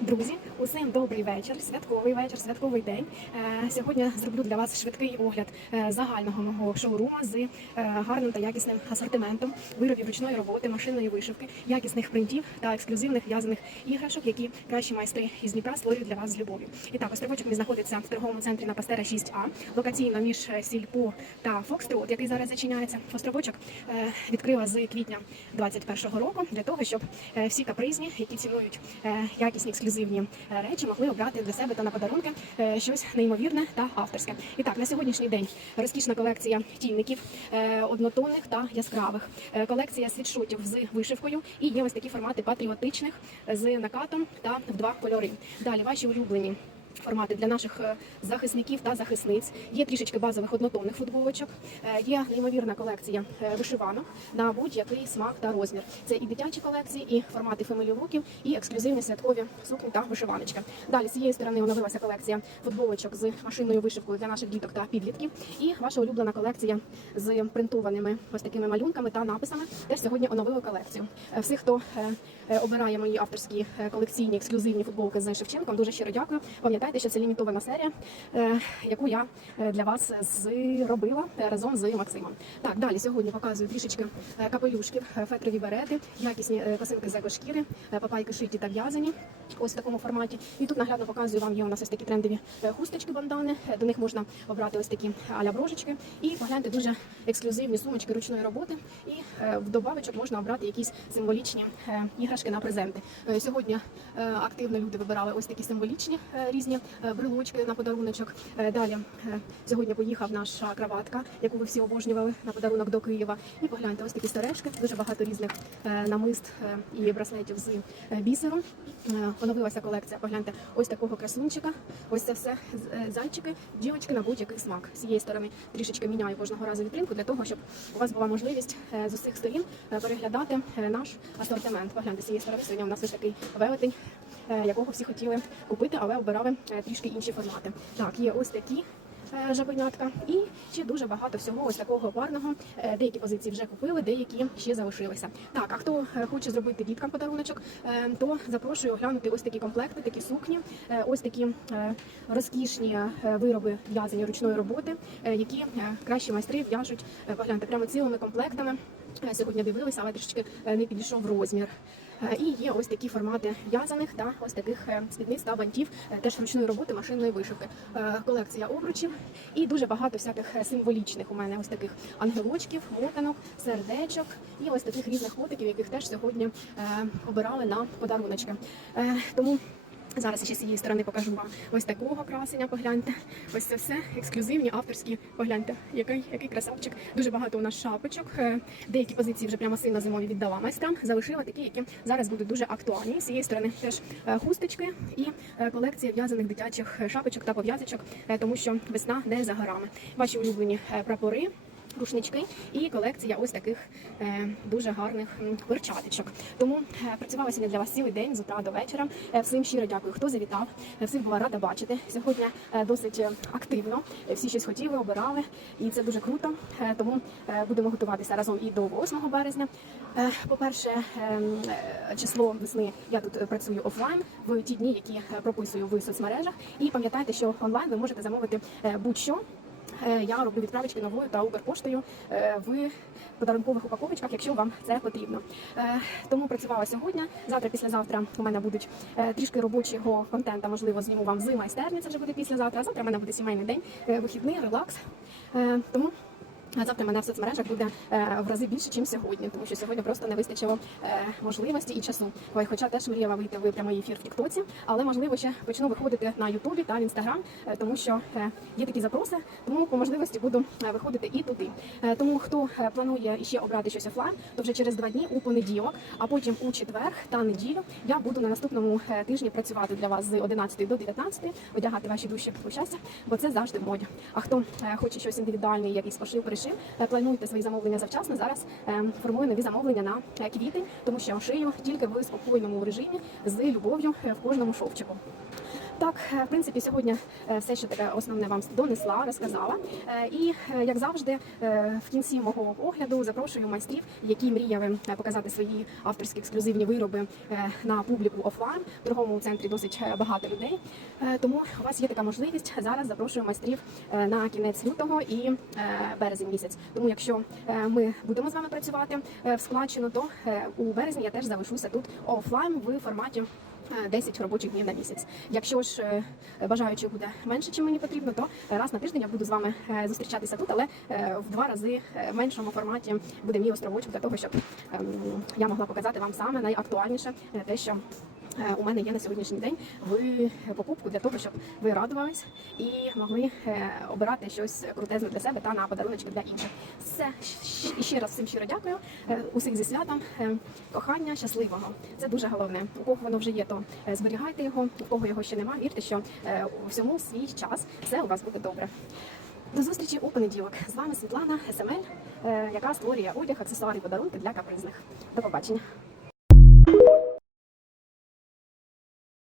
Друзі, усім добрий вечір, святковий вечір, святковий день. Е, Сьогодні зроблю для вас швидкий огляд е, загального мого шоурума з е, гарним та якісним асортиментом виробів ручної роботи, машинної вишивки, якісних принтів та ексклюзивних в'язаних іграшок, які кращі майстри із Дніпра створюють для вас з любов'ю. І так, островочок мій знаходиться в торговому центрі на Пастера 6А, локаційно між Сільпо та Фокстрот, який зараз зачиняється. Островочок відкрила з квітня 21-го року для того, щоб всі капризні, які цінують якісні ексклюзивні е, речі, могли обрати для себе та на подарунки е, щось неймовірне та авторське. І так, на сьогоднішній день розкішна колекція тільників, е, однотонних та яскравих, колекція світшотів з вишивкою і є ось такі формати патріотичних з накатом та в два кольори. Далі ваші улюблені. Формати для наших е, захисників та захисниць є трішечки базових однотонних футболочок. е, Є неймовірна колекція е, вишиванок на будь-який смак та розмір. Це і дитячі колекції, і формати фемелі луків, і ексклюзивні святкові сукні та вишиваночки. Далі з цієї сторони оновилася колекція футболочок з машинною вишивкою для наших діток та підлітків. І ваша улюблена колекція з принтованими ось такими малюнками та написами. Теж сьогодні оновили колекцію. Всіх, хто обирає мої авторські колекційні ексклюзивні футболки з Шевченком, дуже щиро дякую. Пам'ятайте, що це лімітована серія, е, яку я е, для вас зробила разом з Максимом. Так, далі сьогодні показую трішечки е, капелюшків, фетрові берети, якісні косинки з екошкіри, папайки шиті та в'язані. Ось в такому форматі. І тут наглядно показую вам є у нас ось такі трендові хусточки бандани. До них можна обрати ось такі аля брошечки. І погляньте дуже ексклюзивні сумочки ручної роботи. І в добавочок можна обрати якісь символічні іграшки на презенти. Сьогодні активно люди вибирали ось такі символічні різні е, брелочки на подаруночок. Е, Далі е, сьогодні поїхав наша краватка, яку ви всі обожнювали на подарунок до Києва. І погляньте, ось такі сережки, дуже багато різних намист і браслетів з бісеру. Е, Оновилася колекція. Погляньте, ось такого красунчика. Ось це все зайчики, дівочки на будь-який смак. З цієї сторони трішечки міняю кожного разу вітринку для того, щоб у вас була можливість з усіх сторін переглядати наш асортимент. Погляньте, з цієї сторони сьогодні у нас ось такий велетень, якого всі хотіли купити, але обирали е, трішки інші формати. Так, є ось такі. е, Жабенятка і ще дуже багато всього ось такого парного. Е, Деякі позиції вже купили, деякі ще залишилися. Так, а хто е, хоче зробити діткам подаруночок, е, то запрошую оглянути ось такі комплекти, такі сукні, е, ось такі е, розкішні е, вироби в'язані ручної роботи, е, які е, кращі майстри в'яжуть. Е, Погляньте прямо цілими комплектами. Е, Сьогодні дивилися, але трішки е, не підійшов розмір. Е, І є ось такі формати в'язаних та ось таких е, спідниць та бантів, е, теж ручної роботи машинної вишивки. Колекція обручів і дуже багато всяких символічних у мене ось таких ангелочків, мотанок, сердечок і ось таких різних котиків, яких теж сьогодні обирали на подаруночки. Тому Зараз ще з цієї сторони покажу вам ось такого красення. Погляньте. Ось це все ексклюзивні, авторські. Погляньте, який, який красавчик. Дуже багато у нас шапочок. Е, Деякі позиції вже прямо сильно зимові віддала майстрам. Залишила такі, які зараз будуть дуже актуальні. З цієї сторони теж е, хусточки і е, колекція в'язаних дитячих шапочок та пов'язочок, тому що весна не за горами. Ваші улюблені прапори рушнички і колекція ось таких е, дуже гарних перчаточок. Тому е, працювала сьогодні для вас цілий день з утра до вечора. Е, всім щиро дякую, хто завітав. Всіх була рада бачити. Сьогодні досить активно. Всі щось хотіли, обирали, і це дуже круто. Тому будемо готуватися разом і до 8 березня. По-перше, число весни я тут працюю офлайн в ті дні, які прописую в соцмережах. І пам'ятайте, що онлайн ви можете замовити будь-що. Е, Я роблю відправочки новою та Укрпоштою е, в подарункових упаковочках, якщо вам це потрібно. Е, Тому працювала сьогодні. Завтра, післязавтра у мене будуть трішки робочого контента. Можливо, зніму вам з майстерні. Це вже буде післязавтра. Завтра в мене буде сімейний день, вихідний, релакс. Тому а завтра мене в соцмережах буде е, в рази більше, ніж сьогодні, тому що сьогодні просто не вистачило е, можливості і часу. Ой, Хоча теж мріяла вийти в прямий ефір в Тіктоці, але можливо ще почну виходити на Ютубі та в Інстаграм, е, тому що е, є такі запроси, тому по можливості буду е, виходити і туди. Е, Тому хто е, планує ще обрати щось офлайн, то вже через два дні у понеділок, а потім у четвер та неділю я буду на наступному е, тижні працювати для вас з 11 до 19, одягати ваші душі у щастя, бо це завжди в моді. А хто е, хоче щось індивідуальне, якийсь пошив, перешив, е, плануйте свої замовлення завчасно. Зараз е, формую нові замовлення на е, квітень, тому що шию тільки в спокійному режимі з любов'ю е, в кожному шовчику. Так, е, в принципі, сьогодні е, все, що таке основне вам донесла, розказала. Е, І як завжди, в кінці мого огляду запрошую майстрів, які мріяли показати свої авторські ексклюзивні вироби на публіку офлайн. В торговому центрі досить багато людей. Тому у вас є така можливість. Зараз запрошую майстрів на кінець лютого і березень місяць. Тому, якщо ми будемо з вами працювати в складчину, то у березні я теж залишуся тут офлайн в форматі. Е, 10 робочих днів на місяць. Якщо ж е, бажаючих буде менше, чим мені потрібно, то раз на тиждень я буду з вами е, зустрічатися тут, але е, в два рази е, меншому форматі буде мій островочок для того, щоб ем, я могла показати вам саме найактуальніше е, те, що. е, У мене є на сьогоднішній день в покупку для того, щоб ви радувались і могли е, обирати щось крутезне для себе та на подаруночки для інших. Все ще раз всім щиро дякую. Е, Усіх зі святом, Е, кохання, щасливого. Це дуже головне. У кого воно вже є, то е, зберігайте його. У кого його ще нема, вірте, що у всьому свій час все у вас буде добре. До зустрічі у понеділок. З вами Світлана СМЛ, е, яка створює одяг, аксесуари, подарунки для капризних. До побачення.